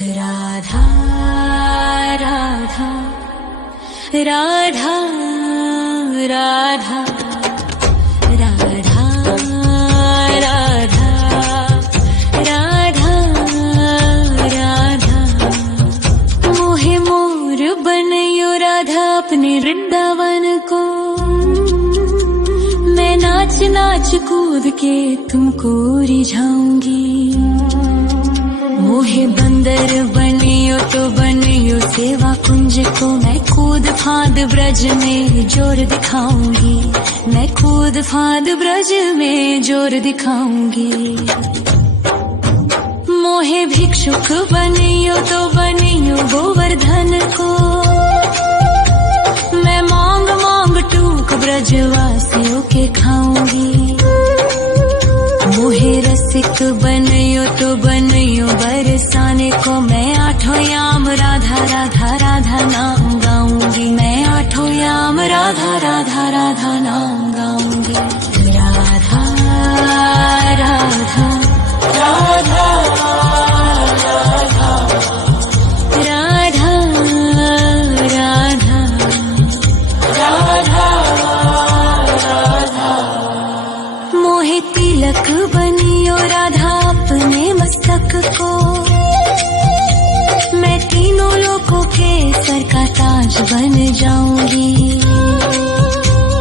राधा राधा राधा राधा राधा राधा राधा राधा मोहे मोर बनयो राधा अपने वृंदावन को। मैं नाच नाच कूद के तुमको रिझाऊंगी। मोहे बंदर बनियो तो बनियो सेवा कुंज को। मैं कूद फांद ब्रज में जोर दिखाऊंगी। मैं कूद फांद ब्रज में जोर दिखाऊंगी। मोहे भिक्षुक बनियो तो बनियो गोवर्धन को। मैं मांग मांग टूक ब्रजवासियों के खाऊंगी। मोहे रसिक बनयो तो बनयो बरसाने को। मैं आठों याम राधा राधा राधा नाम गाऊंगी। मैं आठों याम राधा राधा राधा नाम गाऊंगी। राधा राधा राधा राधा राधा राधा राधा मोहे तिलक बनियो राधा अपने मस्तक को। मैं तीनों लोगों के सर का ताज बन जाऊंगी।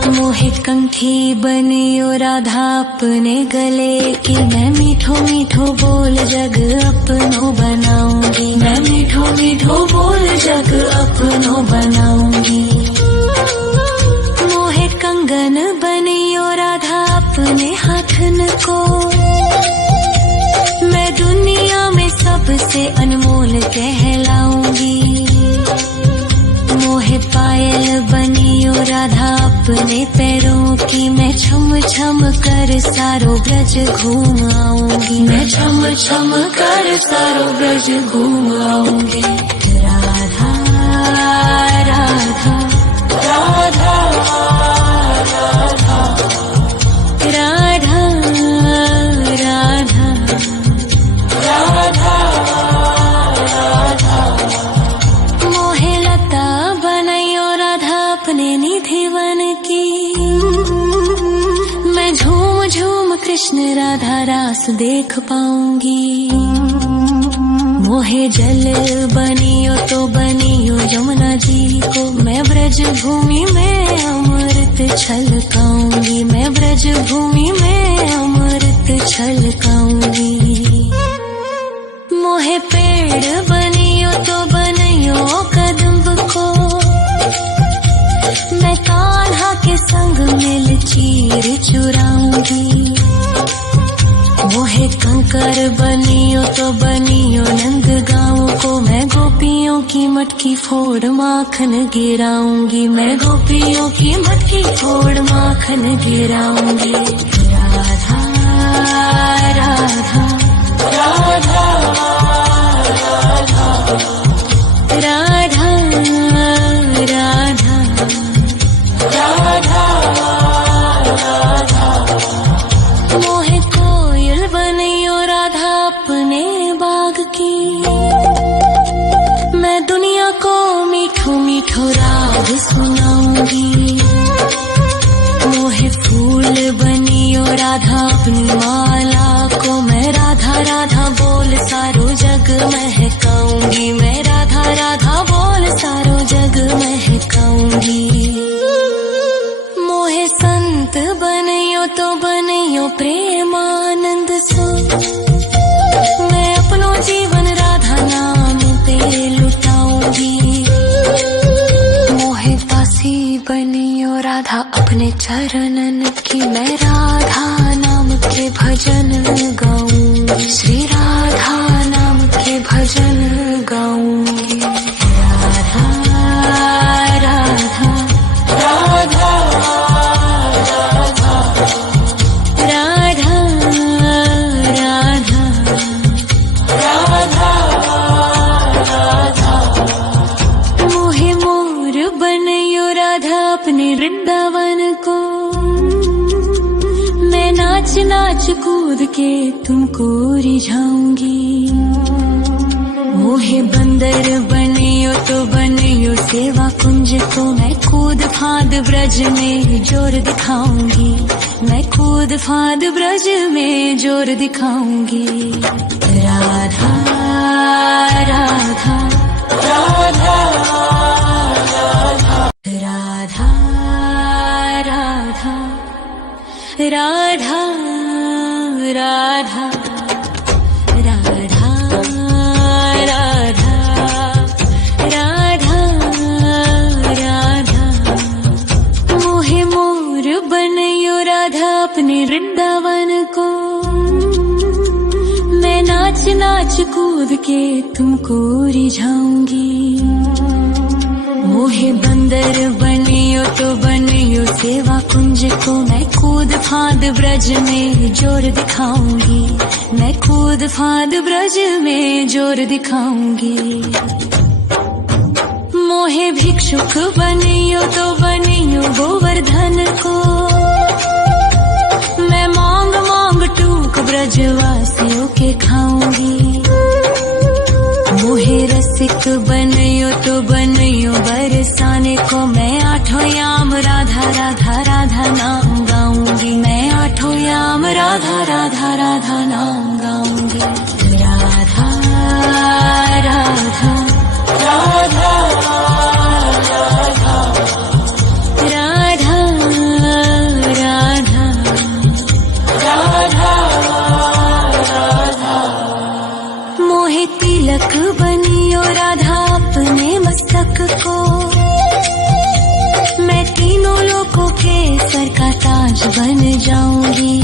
मोहे कंठी बनियो राधा अपने गले की। मैं मीठो मीठो बोल जग अपनो बनाऊंगी। मैं मीठो मीठो बोल जग अपनो बनाऊंगी। मोहे कंगन बनियो राधा अपने हाथन को। मैं दुनिया में सबसे अनमोल कहलाऊंगी। मोहे पायल बनियो राधा अपने पैरों की। मैं छम छम कर सारो ब्रज घूम आऊंगी। मैं छम छम कर सारो ब्रज घूम आऊंगी। राधा राधा राधा राधा राधा राधा राधा राधा मोहे लता बनयो राधा अपने निधिवन की। मैं झूम झूम कृष्ण राधा रास देख पाऊंगी। मोहे जल बनियो तो बनियो यमुना जी को। मैं ब्रज भूमि में अमृत छलकाऊंगी। मैं ब्रज भूमि में अमृत छलकाऊंगी। मोहे पेड़ बनियो तो बनियो कदम्ब को। मैं कान्हा के संग मिल चीर चुराऊंगी। मोहे कंकर बनियो तो बनियो नंद गाँव को। मैं गोपियों की मटकी फोड़ माखन गिराऊंगी। मैं गोपियों की मटकी फोड़ माखन गिराऊंगी। राधा राधा राधा राधा राधा राधा राधा मोहे कोयल बनियो राधा अपने बाग की। मैं दुनिया को मीठो मीठो राग सुनाऊंगी। मोहे फूल बनियो राधा अपनी माला को। मैं राधा राधा बोल सारो जग महकाऊंगी। मैं राधा राधा बोल सारो जग महकाऊंगी। मोहे संत बनियो तो बनियो प्रेमानंद सो। मैं अपनो जीवन राधा नाम पे लुटाऊंगी। मोहे दासी बनियो राधा अपने चरणन की। मैं राधा नाम के भजन गाऊंगी। श्री राधा नाम के भजन गाऊंगी। राधा राधा राधा राधा राधा राधा राधा राधा मोहे मोर बनयो राधा अपने वृंदावन को। मैं नाच नाच कूद के तुमको रिझाऊंगी। मोहे मोहे बंदर बनियो तो बनियो सेवा कुंज को मैं कूद फाद ब्रज में जोर दिखाऊंगी, मैं कूद फाद ब्रज में जोर दिखाऊंगी। राधा राधा राधा राधा राधा राधा राधा राधा राधा राधा राधा मोहे मोर बनयो राधा अपने वृंदावन को, मैं नाच नाच कूद के तुमको रिझाऊंगी। मोहे बंदर बनियो तो बनियो सेवा कुंज को मैं कूद फाद ब्रज में जोर दिखाऊंगी, मैं कूद फाद ब्रज में जोर दिखाऊंगी। मोहे भिक्षुक बनियो तो बनियो गोवर्धन को, मैं मांग मांग टूक ब्रजवासियों के खाऊंगी। मोहे रसिक बनियो तो बनियो बरसाने को, मैं आठों याम राधा राधा राधा नाम गाऊंगी, मैं आठों याम राधा राधा राधा नाम गाऊंगी। राधा राधा राधा राधा राधा राधा राधा मोहे तिलक बनियो राधा अपने मस्तक को, मैं तीनों लोगों के सर का ताज बन जाऊंगी।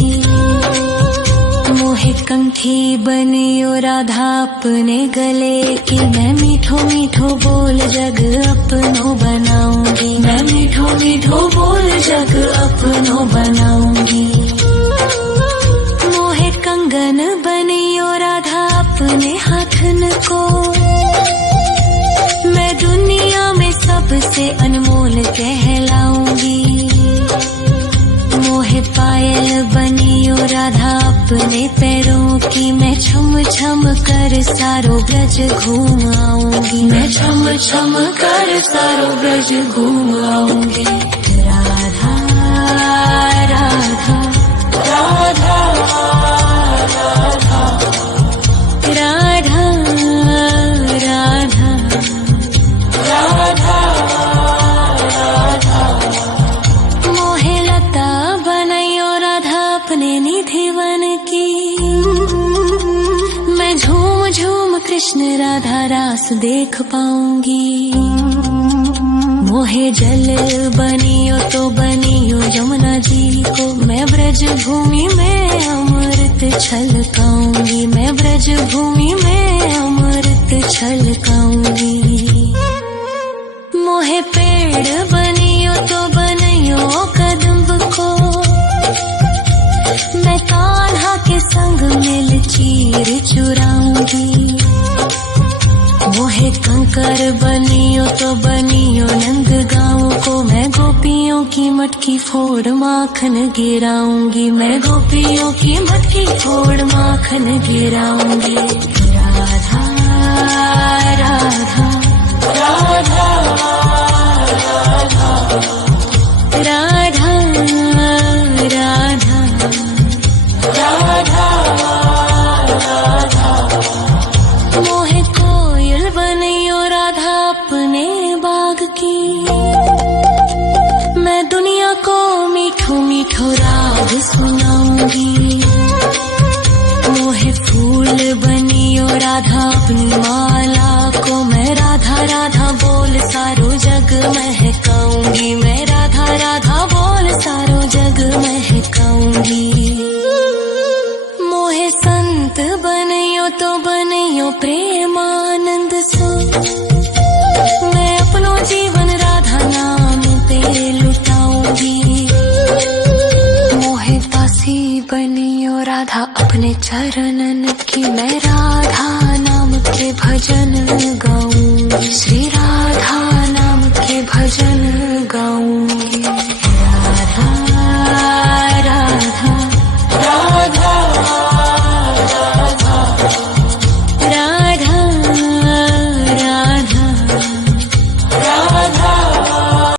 मोहे कंठी बनियो राधा अपने गले की, मैं मीठो मीठो बोल जग अपनो बनाऊंगी, मैं मीठो मीठो बोल जग अपनो बनाऊंगी। मोहे कंगन बनियो राधा अपने हाथन को, मैं दुनिया में सबसे अनमोल कहलाऊंगी। मोहे पायल बनियो राधा अपने पैरों की, मैं छम छम कर सारो ब्रज घूम आऊंगी, मैं छम छम कर सारो ब्रज घूम आऊंगी। राधा राधा राधा राधा राधा राधा राधा मोहे लता बनयो राधा अपने निधि वन की, मैं झूम झूम कृष्ण राधा रास देख पाऊंगी। मोहे जल बनियो तो बनियो यमुना जी को, मैं ब्रज भूमि में अमृत छलकाऊंगी, मैं ब्रज भूमि में अमृत छलकाऊंगी। मोहे पेड़ बनियो तो बनियो कदम्ब को, मैं कान्हा के संग मिल चीर चुराऊंगी। मोहे कंकर बनियो तो बनियो नंद गाँव को, मैं गोपियों की मटकी फोड़ माखन गिराऊंगी, मैं गोपियों की मटकी फोड़ माखन गिराऊंगी। राधा राधा राधा राधा राधा राधा राधा मोहे कोयल बनियो राधा अपने बाग की, मैं दुनिया को मीठो मीठो राग सुनाऊंगी। मोहे फूल बनियो राधा अपनी माला को, मैं राधा राधा बोल सारो जग महकाऊंगी, मैं राधा राधा बोल सारो जग महकाऊंगी। मोहे संत बनियो तो बनियो प्रेमानंद सो, मैं अपनो जीवन राधा नाम पे लुटाऊंगी। मोहे दासी बनियो राधा अपने चरणन की, मैं राधा नाम के भजन गाऊंगी।